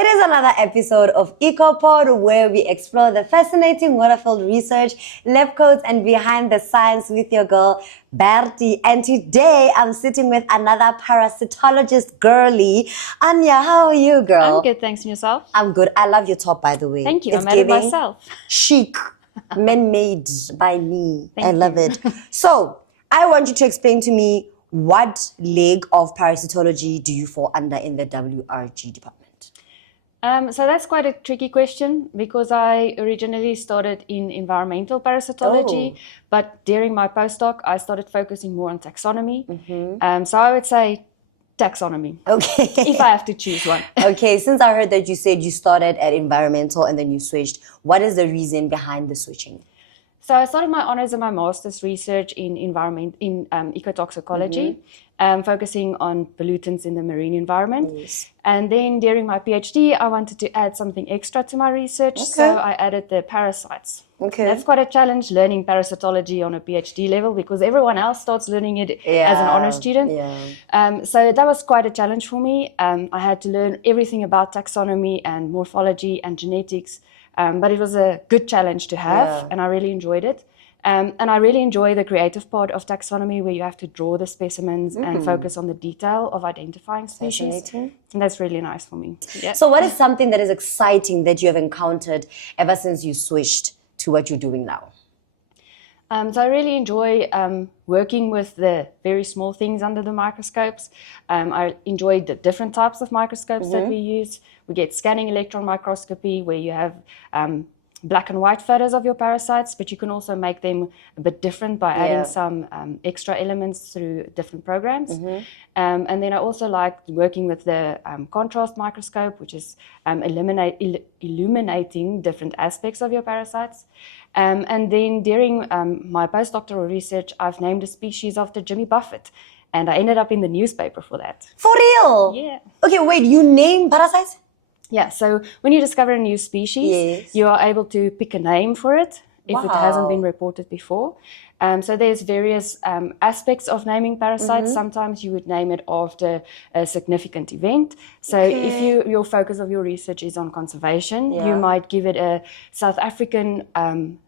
It is another episode of EcoPod where we explore the fascinating waterfield research, lab coats, and behind the science with your girl, Bertie. And today I'm sitting with another parasitologist girly. Anja, how are you, girl? I'm good, thanks. And yourself? I'm good. I love your top, by the way. Thank you. It's I made it giving myself. Chic, man-made by me. Thank I love you. it. So I want you to explain to me what leg of parasitology do you fall under in the WRG department? So that's quite a tricky question because I originally started in environmental parasitology, but during my postdoc, I started focusing more on taxonomy. So I would say taxonomy. Okay. If I have to choose one. Okay, since I heard that you said you started at environmental and then you switched, what is the reason behind the switching? So I started my honors and my master's research in ecotoxicology, focusing on pollutants in the marine environment. Yes. And then during my PhD, I wanted to add something extra to my research, so I added the parasites. Okay. That's quite a challenge, learning parasitology on a PhD level, because everyone else starts learning it as an honor student. So that was quite a challenge for me. I had to learn everything about taxonomy and morphology and genetics. But it was a good challenge to have, and I really enjoyed it. And I really enjoy the creative part of taxonomy, where you have to draw the specimens and focus on the detail of identifying species. Fascinating. And that's really nice for me. Yeah. So what is something that is exciting that you have encountered ever since you switched to what you're doing now? So I really enjoy working with the very small things under the microscopes. I enjoy the different types of microscopes that we use. We get scanning electron microscopy, where you have black and white photos of your parasites, but you can also make them a bit different by adding some extra elements through different programs. And then I also like working with the contrast microscope, which is illuminating different aspects of your parasites. And then during my postdoctoral research, I've named a species after Jimmy Buffett, and I ended up in the newspaper for that. For real? Yeah. Okay, wait, you name parasites? Yeah, so when you discover a new species, you are able to pick a name for it if it hasn't been reported before. So there's various aspects of naming parasites. Sometimes you would name it after a significant event. So if your focus of your research is on conservation, you might give it a South African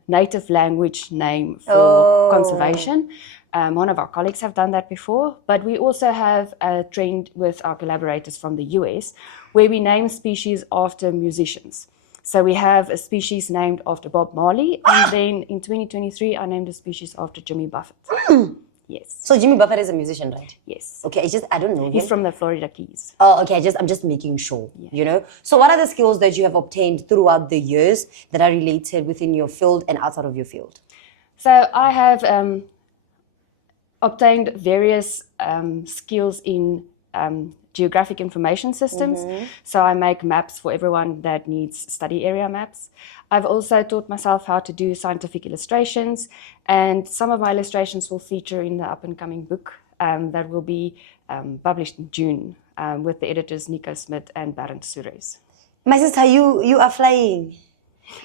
native language name for conservation. One of our colleagues have done that before, but we also have a trend with our collaborators from the US where we name species after musicians. So we have a species named after Bob Marley, and then in 2023, I named a species after Jimmy Buffett. Yes. So Jimmy Buffett is a musician, right? Yes. Okay, I don't know him. He's from the Florida Keys. Oh, okay, I'm just making sure, you know? So what are the skills that you have obtained throughout the years that are related within your field and outside of your field? So I have obtained various skills in geographic information systems. So I make maps for everyone that needs study area maps. I've also taught myself how to do scientific illustrations, and some of my illustrations will feature in the up-and-coming book that will be published in June with the editors Nico Smith and Barend Sures. My sister, you are flying.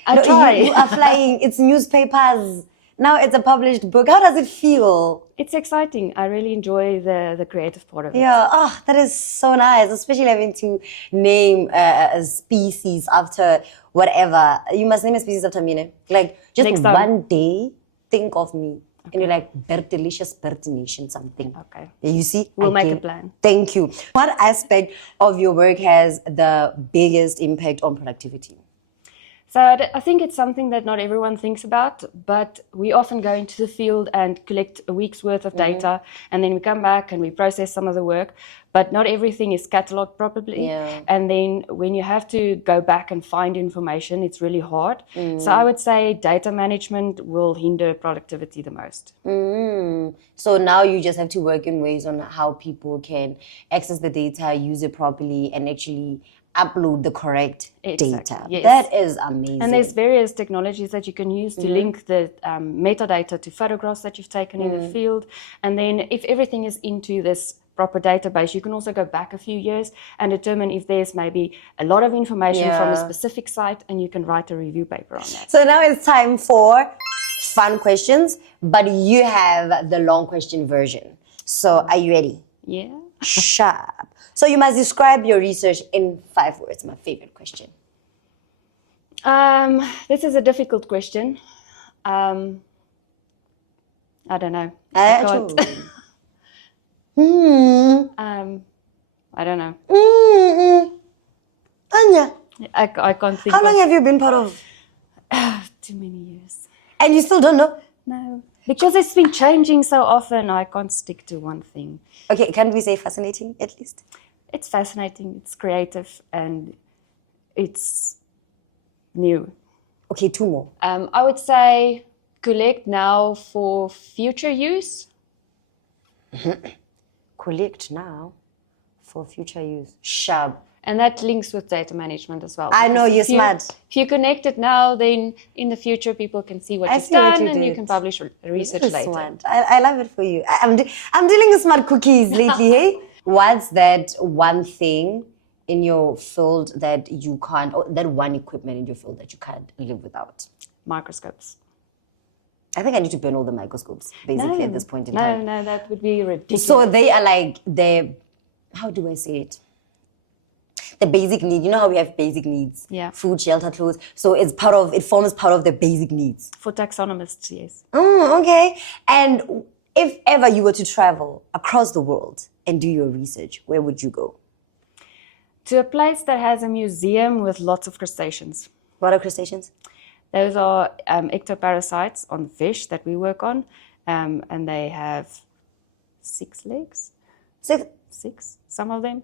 I try. You are flying. It's newspapers. Now it's a published book. How does it feel? It's exciting. I really enjoy the creative part of it. Yeah, that is so nice, especially having to name a species after whatever. You must name a species after me, ne? Like, just one day, think of me. And you're like, Bertilicious Bertination something. Okay. You see? We'll make a plan. Thank you. What aspect of your work has the biggest impact on productivity? So I think it's something that not everyone thinks about, but we often go into the field and collect a week's worth of data, and then we come back and we process some of the work, but not everything is catalogued properly. And then when you have to go back and find information, it's really hard. So I would say data management will hinder productivity the most. So now you just have to work in ways on how people can access the data, use it properly, and actually upload the correct data. Yes. That is amazing. And there's various technologies that you can use to link the metadata to photographs that you've taken in the field. And then if everything is into this proper database, you can also go back a few years and determine if there's maybe a lot of information from a specific site, and you can write a review paper on that. So now it's time for fun questions, but you have the long question version. So are you ready? Yeah. Sharp. So you must describe your research in 5 words. My favorite question. This is a difficult question. I don't know. I can't. I don't know. Anja, I can't think. How long have you been part of? Too many years. And you still don't know? No. Because it's been changing so often, I can't stick to one thing. Okay, can we say fascinating at least? It's fascinating, it's creative, and it's new. Okay, 2 more. I would say collect now for future use. Collect now for future use. Sharp. And that links with data management as well. I know, you're smart. If you connect it now, then in the future people can see what you've done and you can publish research later. Smart. I love it for you. I'm dealing with smart cookies lately, hey? What's that one thing in your field that you can't, or that one equipment in your field that you can't live without? Microscopes. I think I need to burn all the microscopes, basically, at this point in time. No, that would be ridiculous. So they are like how do I say it? The basic need. You know how we have basic needs? Yeah. Food, shelter, clothes. So it forms part of the basic needs. For taxonomists, yes. Okay. And if ever you were to travel across the world and do your research, where would you go? To a place that has a museum with lots of crustaceans. What are crustaceans? Those are ectoparasites on fish that we work on, and they have 6 legs. 6, some of them.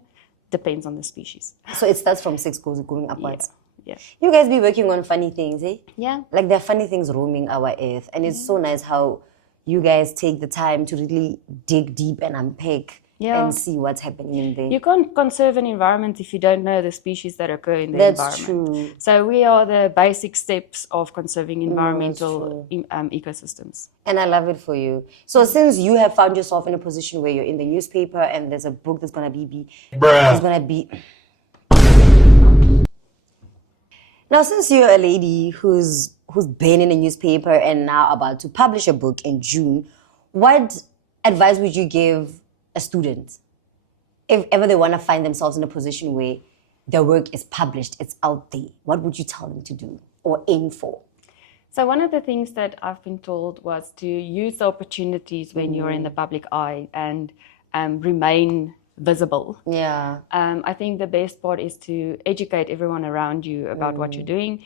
Depends on the species. So it starts from 6 going upwards. Yeah. You guys be working on funny things, eh? Yeah. Like there are funny things roaming our earth. And it's so nice how you guys take the time to really dig deep and unpack and see what's happening in there. You can't conserve an environment if you don't know the species that occur in the That's environment. true. So we are the basic steps of conserving environmental ecosystems. And I love it for you. So since you have found yourself in a position where you're in the newspaper and there's a book that's gonna be Now, since you're a lady who's been in a newspaper and now about to publish a book in June, what advice would you give a student if ever they want to find themselves in a position where their work is published, it's out there? What would you tell them to do or aim for? So one of the things that I've been told was to use the opportunities when you're in the public eye and remain visible. Yeah. I think the best part is to educate everyone around you about what you're doing.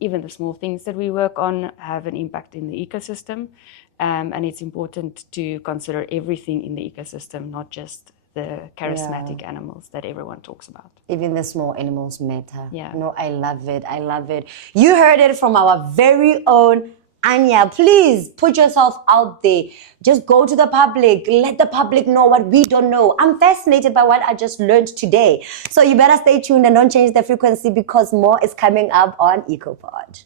Even the small things that we work on have an impact in the ecosystem. And it's important to consider everything in the ecosystem, not just the charismatic animals that everyone talks about. Even the small animals matter. Yeah. No, I love it. I love it. You heard it from our very own Anja. Please put yourself out there. Just go to the public. Let the public know what we don't know. I'm fascinated by what I just learned today. So you better stay tuned and don't change the frequency because more is coming up on EcoPod.